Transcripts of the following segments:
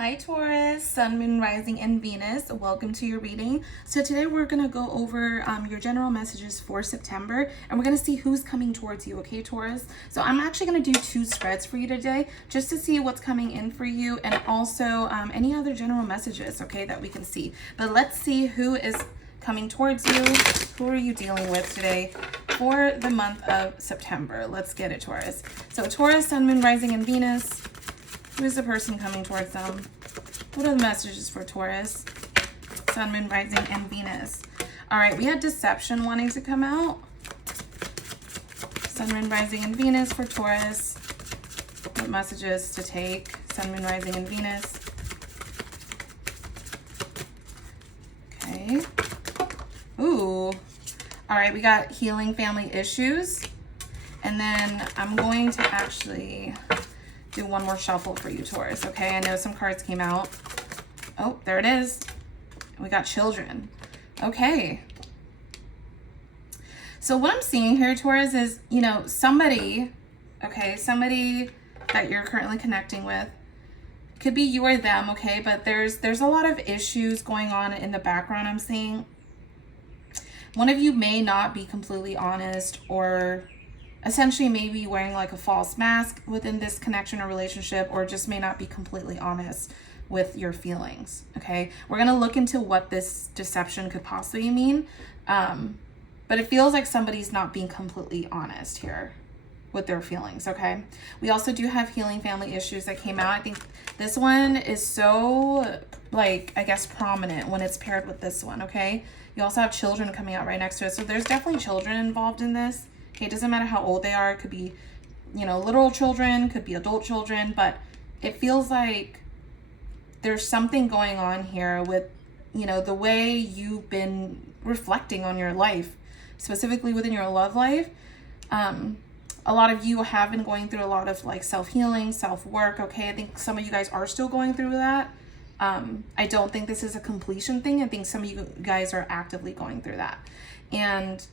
Hi Taurus, Sun, Moon, Rising, and Venus. Welcome to your reading. So today we're going to go over your general messages for September, and we're going to see who's coming towards you, okay, Taurus? So I'm actually going to do 2 spreads for you today just to see what's coming in for you and also any other general messages, okay, that we can see. But let's see who is coming towards you. Who are you dealing with today for the month of September? Let's get it, Taurus. So Taurus, Sun, Moon, Rising, and Venus. Who is the person coming towards them? What are the messages for Taurus, Sun, Moon, Rising, and Venus? All right, we had deception wanting to come out. Sun, Moon, Rising, and Venus for Taurus. What messages to take? Sun, Moon, Rising, and Venus. Okay. Ooh. All right, we got healing family issues. And then I'm going to actually do one more shuffle for you, Taurus, okay? I know some cards came out. Oh, there it is. We got children. Okay. So what I'm seeing here, Taurus, is, you know, somebody, okay, somebody that you're currently connecting with. Could be you or them, okay? But there's a lot of issues going on in the background, I'm seeing. One of you may not be completely honest, or essentially maybe wearing like a false mask within this connection or relationship, or just may not be completely honest with your feelings, okay? We're going to look into what this deception could possibly mean, but it feels like somebody's not being completely honest here with their feelings, okay? We also do have healing family issues that came out. I think this one is so, like, I guess prominent when it's paired with this one, okay? You also have children coming out right next to it, so there's definitely children involved in this. Okay, it doesn't matter how old they are. It could be, you know, literal children, could be adult children, but it feels like there's something going on here with, you know, the way you've been reflecting on your life, specifically within your love life. A lot of you have been going through a lot of like self-healing, self-work, okay? I think some of you guys are still going through that. I don't think this is a completion thing. I think some of you guys are actively going through that. And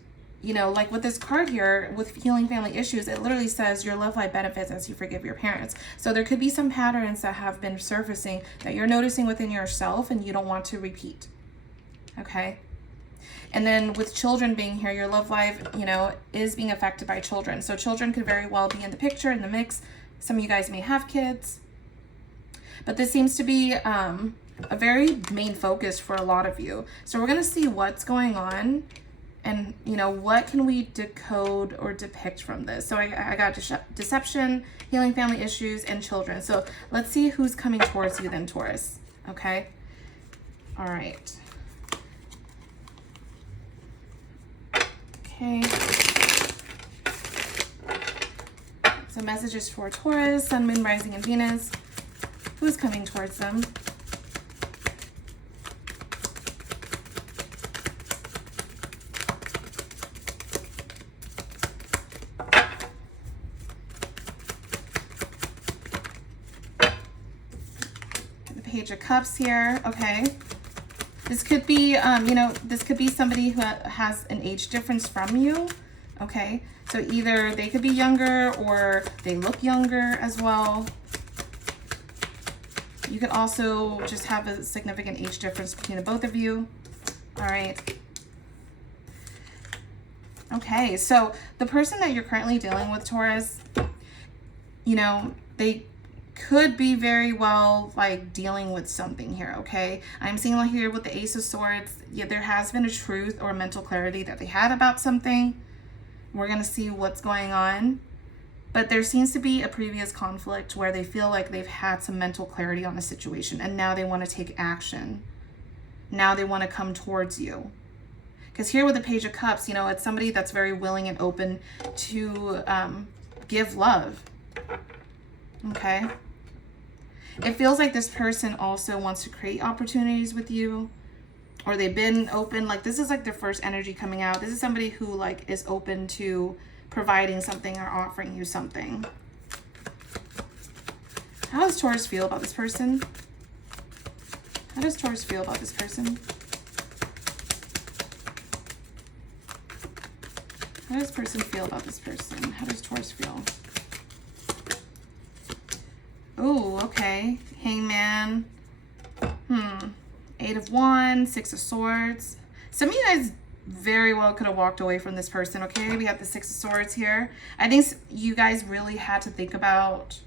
you know, like with this card here, with healing family issues, it literally says your love life benefits as you forgive your parents. So there could be some patterns that have been surfacing that you're noticing within yourself and you don't want to repeat, okay? And then with children being here, your love life, you know, is being affected by children. So children could very well be in the picture, in the mix. Some of you guys may have kids. But this seems to be a very main focus for a lot of you. So we're going to see what's going on. And, you know, what can we decode or depict from this? So I got deception, healing family issues, and children. So let's see who's coming towards you then, Taurus. Okay? All right. Okay. So messages for Taurus, Sun, Moon, Rising, and Venus. Who's coming towards them? Page of Cups here, okay. This could be, you know, this could be somebody who has an age difference from you, okay. So either they could be younger or they look younger as well. You could also just have a significant age difference between the both of you. All right. Okay, so the person that you're currently dealing with, Taurus, you know, they could be very well like dealing with something here, okay? I'm seeing like here with the Ace of Swords, yeah, there has been a truth or mental clarity that they had about something. We're gonna see what's going on. But there seems to be a previous conflict where they feel like they've had some mental clarity on a situation and now they want to take action. Now they want to come towards you. Because here with the Page of Cups, you know, it's somebody that's very willing and open to give love, okay? It feels like this person also wants to create opportunities with you, or they've been open. Like this is like their first energy coming out. This is somebody who like is open to providing something or offering you something. How does Taurus feel about this person? How does Taurus feel about this person? How does this person feel about this person? How does Taurus feel? Oh, okay. Hangman. Eight of Wands, Six of Swords. Some of you guys very well could have walked away from this person, okay? We have the Six of Swords here. I think you guys really had to think about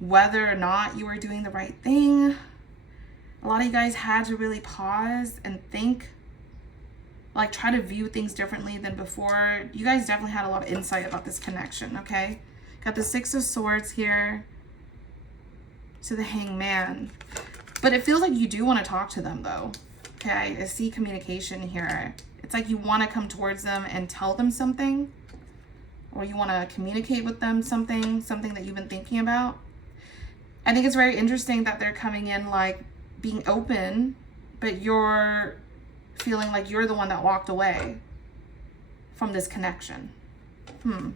whether or not you were doing the right thing. A lot of you guys had to really pause and think, like try to view things differently than before. You guys definitely had a lot of insight about this connection, okay? Got the Six of Swords here to the Hangman. But it feels like you do want to talk to them though. Okay, I see communication here. It's like you want to come towards them and tell them something, or you want to communicate with them something that you've been thinking about. I think it's very interesting that they're coming in like being open, but you're feeling like you're the one that walked away from this connection. What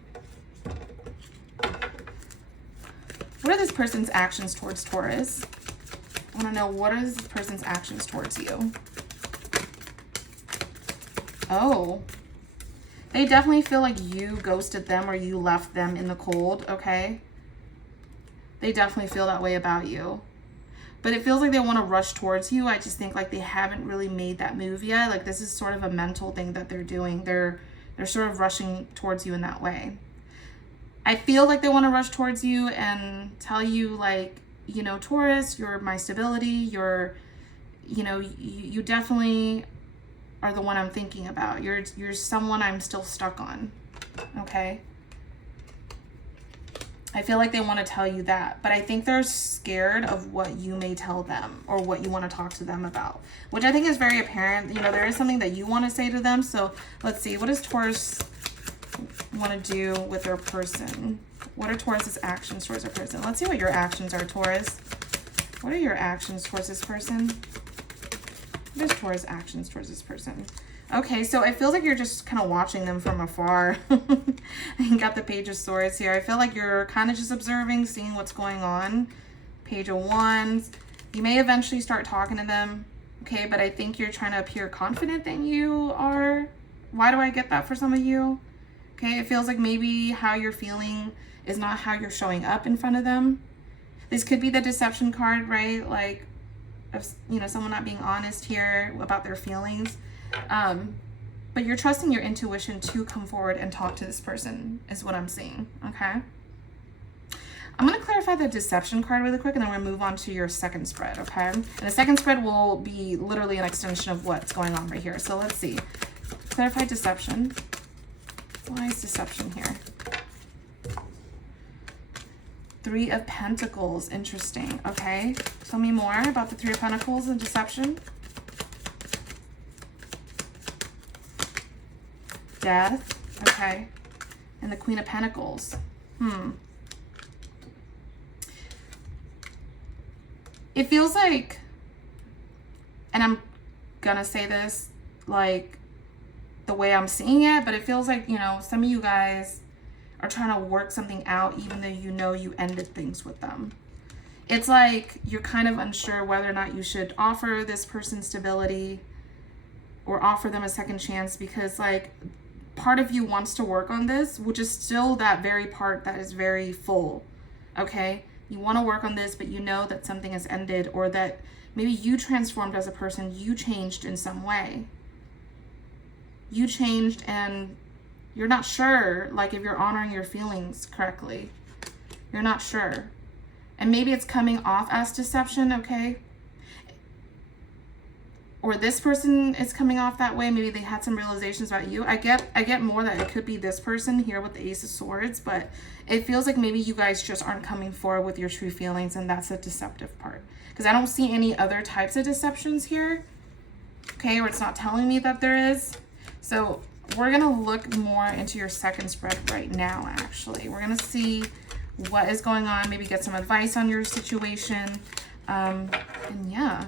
are this person's actions towards Taurus? I want to know, what are this person's actions towards you? Oh, they definitely feel like you ghosted them or you left them in the cold, okay? They definitely feel that way about you. But it feels like they want to rush towards you. I just think like they haven't really made that move yet. Like this is sort of a mental thing that they're doing. They're sort of rushing towards you in that way. I feel like they want to rush towards you and tell you like, you know, Taurus, you're my stability. You're, you know, you definitely are the one I'm thinking about. You're someone I'm still stuck on. Okay. I feel like they want to tell you that, but I think they're scared of what you may tell them or what you want to talk to them about, which I think is very apparent. You know, there is something that you want to say to them. So let's see, what does Taurus want to do with their person? What are Taurus's actions towards their person? Let's see what your actions are, Taurus. What are your actions towards this person? What is Taurus' actions towards this person? Okay, so it feels like you're just kind of watching them from afar. You got the Page of Swords here. I feel like you're kind of just observing, seeing what's going on. Page of Wands. You may eventually start talking to them, okay? But I think you're trying to appear confident that you are. Why do I get that for some of you? Okay, it feels like maybe how you're feeling is not how you're showing up in front of them. This could be the deception card, right? Like, you know, someone not being honest here about their feelings. But you're trusting your intuition to come forward and talk to this person is what I'm seeing, okay? I'm going to clarify the deception card really quick, and then we're going to move on to your second spread, okay? And the second spread will be literally an extension of what's going on right here. So let's see. Clarify deception. Why is deception here? Three of Pentacles. Interesting. Okay. Tell me more about the Three of Pentacles and deception. Death. Okay. And the Queen of Pentacles. It feels like, and I'm gonna say this like the way I'm seeing it, but it feels like, you know, some of you guys are trying to work something out even though you know you ended things with them. It's like you're kind of unsure whether or not you should offer this person stability or offer them a second chance, because like part of you wants to work on this, which is still that very part that is very full, okay? You want to work on this, but you know that something has ended, or that maybe you transformed as a person, you changed in some way. You changed and you're not sure, like, if you're honoring your feelings correctly. You're not sure. And maybe it's coming off as deception, okay? Or this person is coming off that way. Maybe they had some realizations about you. I get more that it could be this person here with the Ace of Swords, but it feels like maybe you guys just aren't coming forward with your true feelings, and that's the deceptive part. Because I don't see any other types of deceptions here, okay, or it's not telling me that there is. So we're going to look more into your second spread right now, actually. We're going to see what is going on, maybe get some advice on your situation. And yeah,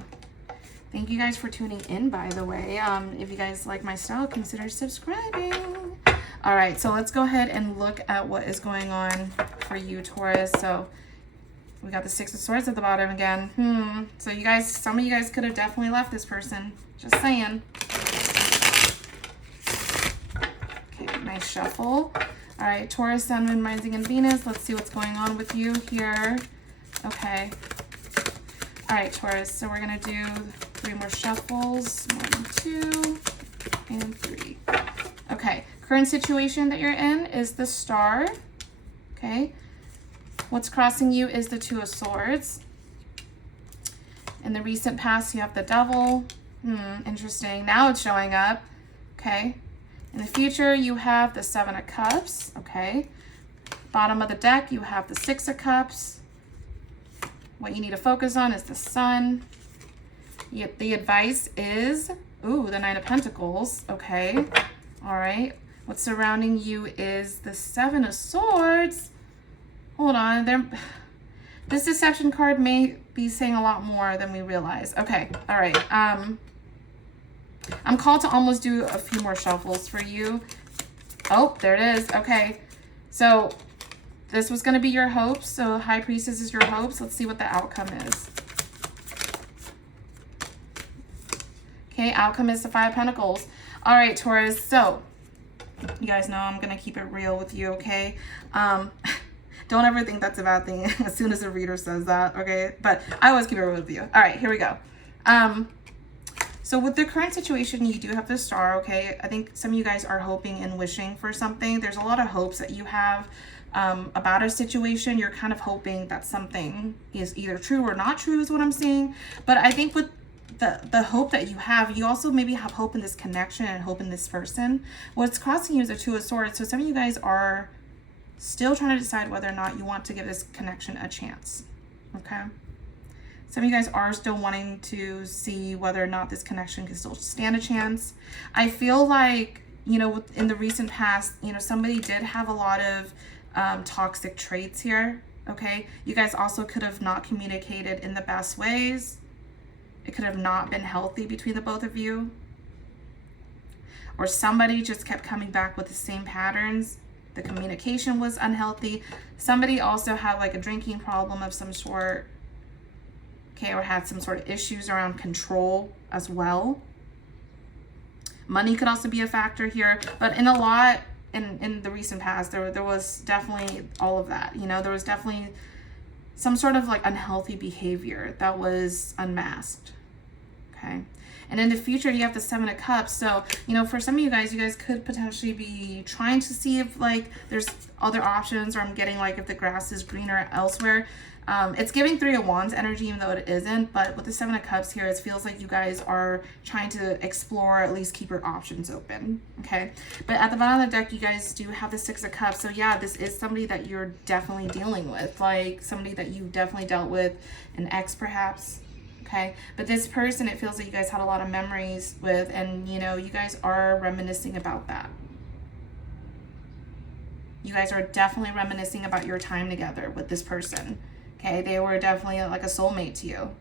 thank you guys for tuning in, by the way. If you guys like my style, consider subscribing. All right, so let's go ahead and look at what is going on for you, Taurus. So we got the Six of Swords at the bottom again. So you guys, some of you guys could have definitely left this person. Just saying. Nice shuffle. All right, Taurus, Sun, Moon, Rising, and Venus. Let's see what's going on with you here. Okay. All right, Taurus, so we're gonna do 3 more shuffles. 1, 2, and 3. Okay, current situation that you're in is the Star. Okay, what's crossing you is the 2 of Swords. In the recent past, you have the Devil. Interesting. Now it's showing up. Okay. In the future, you have the 7 of Cups. Okay. Bottom of the deck, you have the 6 of Cups. What you need to focus on is the Sun. The advice is, ooh, the 9 of Pentacles. Okay. All right. What's surrounding you is the 7 of Swords. Hold on. This deception card may be saying a lot more than we realize. Okay. All right. I'm called to almost do a few more shuffles for you. Oh, there it is. Okay. So this was going to be your hopes. So High Priestess is your hopes. Let's see what the outcome is. Okay. Outcome is the 5 of Pentacles. All right, Taurus. So you guys know I'm going to keep it real with you. Okay. Don't ever think that's a bad thing as soon as a reader says that, okay? But I always keep it real with you. All right, here we go. So with the current situation, you do have the Star, okay? I think some of you guys are hoping and wishing for something. There's a lot of hopes that you have about a situation. You're kind of hoping that something is either true or not true is what I'm seeing. But I think with the hope that you have, you also maybe have hope in this connection and hope in this person. What's crossing you is the 2 of Swords. So some of you guys are still trying to decide whether or not you want to give this connection a chance, okay? Some of you guys are still wanting to see whether or not this connection can still stand a chance. I feel like, you know, in the recent past, you know, somebody did have a lot of toxic traits here, okay? You guys also could have not communicated in the best ways. It could have not been healthy between the both of you. Or somebody just kept coming back with the same patterns. The communication was unhealthy. Somebody also had like a drinking problem of some sort, okay, or had some sort of issues around control as well. Money could also be a factor here, but in the recent past, there was definitely all of that. You know, there was definitely some sort of like unhealthy behavior that was unmasked, okay? And in the future, you have the 7 of Cups. So, you know, for some of you guys could potentially be trying to see if like there's other options, or I'm getting like if the grass is greener elsewhere. It's giving 3 of Wands energy, even though it isn't. But with the 7 of Cups here, it feels like you guys are trying to explore, at least keep your options open, okay? But at the bottom of the deck, you guys do have the 6 of Cups. So yeah, this is somebody that you're definitely dealing with, like somebody that you definitely dealt with, an ex perhaps. Okay, but this person, it feels like you guys had a lot of memories with, and you know, you guys are reminiscing about that. You guys are definitely reminiscing about your time together with this person. Okay, they were definitely like a soulmate to you.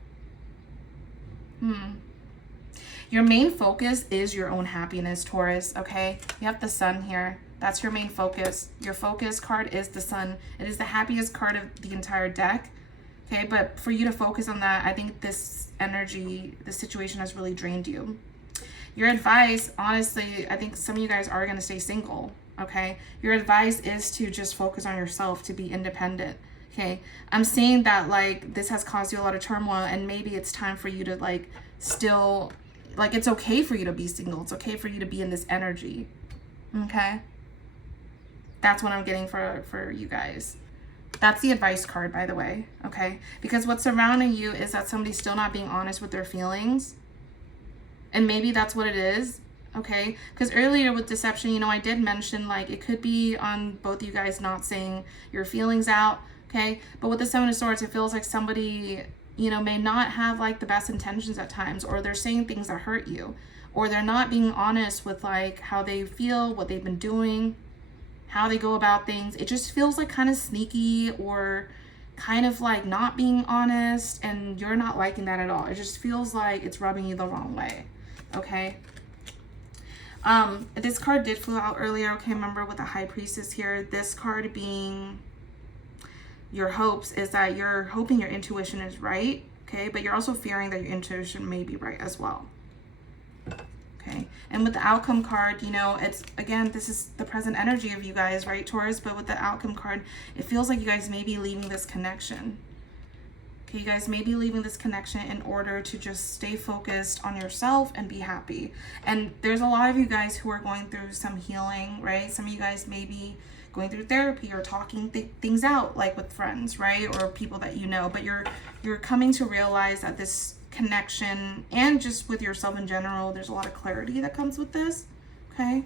Your main focus is your own happiness, Taurus, okay? You have the Sun here. That's your main focus. Your focus card is the Sun. It is the happiest card of the entire deck. Okay, but for you to focus on that, I think this energy, this situation has really drained you. Your advice, honestly, I think some of you guys are going to stay single, okay? Your advice is to just focus on yourself, to be independent, okay? I'm seeing that, like, this has caused you a lot of turmoil, and maybe it's time for you to, like, still, like, it's okay for you to be single. It's okay for you to be in this energy, okay? That's what I'm getting for you guys. That's the advice card, by the way, okay? Because what's surrounding you is that somebody's still not being honest with their feelings. And maybe that's what it is, okay? Because earlier with deception, you know, I did mention, like, it could be on both of you guys not saying your feelings out, okay? But with the 7 of Swords, it feels like somebody, you know, may not have, like, the best intentions at times, or they're saying things that hurt you, or they're not being honest with, like, how they feel, what they've been doing, how they go about things. It just feels like kind of sneaky, or kind of like not being honest, and you're not liking that at all. It just feels like it's rubbing you the wrong way, okay? This card did flew out earlier, okay? Remember with the High Priestess here, this card being your hopes is that you're hoping your intuition is right, okay? But you're also fearing that your intuition may be right as well. Okay, and with the outcome card, you know, it's, again, this is the present energy of you guys, right, Taurus? But with the outcome card, it feels like you guys may be leaving this connection. Okay, you guys may be leaving this connection in order to just stay focused on yourself and be happy. And there's a lot of you guys who are going through some healing, right? Some of you guys may be going through therapy or talking things out, like with friends, right? Or people that you know, but you're coming to realize that this connection, and just with yourself in general, there's a lot of clarity that comes with this, okay?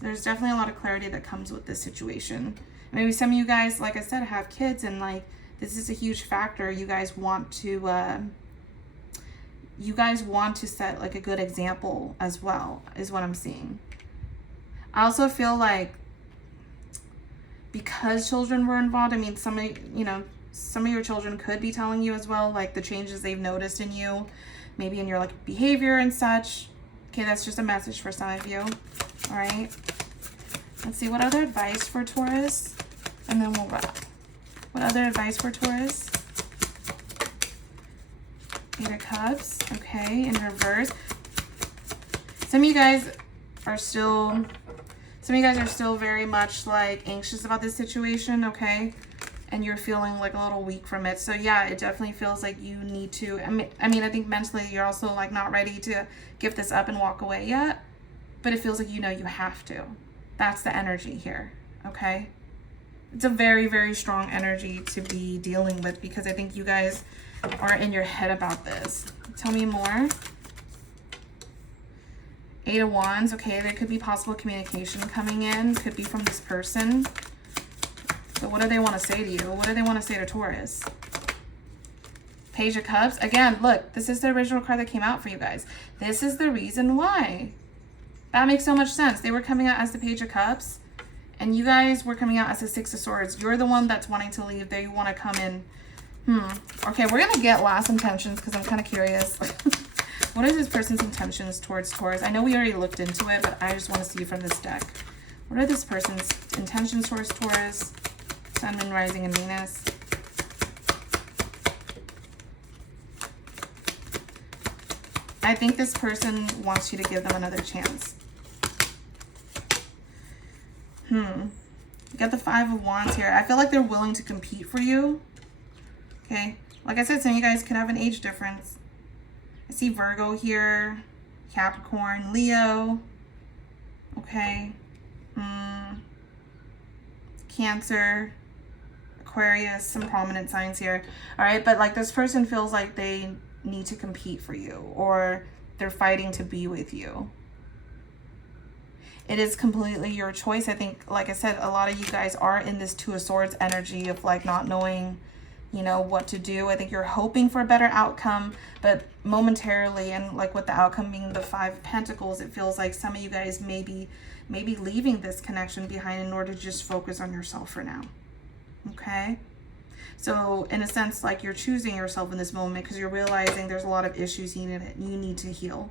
There's definitely a lot of clarity that comes with this situation. Maybe some of you guys, like I said, have kids, and like this is a huge factor. You guys want to set like a good example as well, is what I'm seeing. I also feel like because children were involved, I mean, some of your children could be telling you as well, like the changes they've noticed in you, maybe in your like behavior and such. Okay, that's just a message for some of you. All right. Let's see, what other advice for Taurus? And then we'll wrap. What other advice for Taurus? Eight of Cups. Okay, in reverse. Some of you guys are still very much like anxious about this situation, okay? And you're feeling like a little weak from it. So yeah, it definitely feels like you need to, I mean, I think mentally you're also like not ready to give this up and walk away yet, but it feels like you have to. That's the energy here, okay? It's a very, very strong energy to be dealing with, because I think you guys are in your head about this. Tell me more. Eight of Wands. Okay, there could be possible communication coming in. Could be from this person. So what do they want to say to you? What do they want to say to Taurus? Page of Cups. Again, look, this is the original card that came out for you guys. This is the reason why. That makes so much sense. They were coming out as the Page of Cups, and you guys were coming out as the Six of Swords. You're the one that's wanting to leave. They want to come in. Okay, we're going to get last intentions because I'm kind of curious. What are this person's intentions towards Taurus? I know we already looked into it, but I just want to see from this deck. What are this person's intentions towards Taurus? Sun, Moon, Rising, and Venus. I think this person wants you to give them another chance. You got the Five of Wands here. I feel like they're willing to compete for you. Okay. Like I said, some of you guys could have an age difference. I see Virgo here, Capricorn, Leo. Okay. Cancer, Aquarius, some prominent signs here. All right. But like this person feels like they need to compete for you, or they're fighting to be with you. It is completely your choice. I think, like I said, a lot of you guys are in this Two of Swords energy of like not knowing, what to do. I think you're hoping for a better outcome, but momentarily, and like with the outcome being the Five of Pentacles, it feels like some of you guys may be leaving this connection behind in order to just focus on yourself for now. Okay. So in a sense, like you're choosing yourself in this moment because you're realizing there's a lot of issues you need to heal.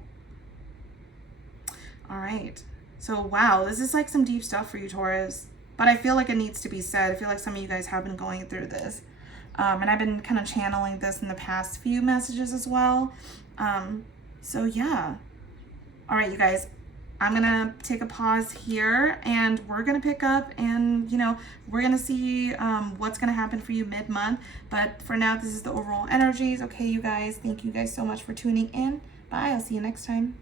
All right. So, wow, this is like some deep stuff for you, Taurus. But I feel like it needs to be said. I feel like some of you guys have been going through this. And I've been kind of channeling this in the past few messages as well. So, yeah. All right, you guys. I'm going to take a pause here, and we're going to pick up, and, we're going to see what's going to happen for you mid-month. But for now, this is the overall energies. Okay, you guys. Thank you guys so much for tuning in. Bye. I'll see you next time.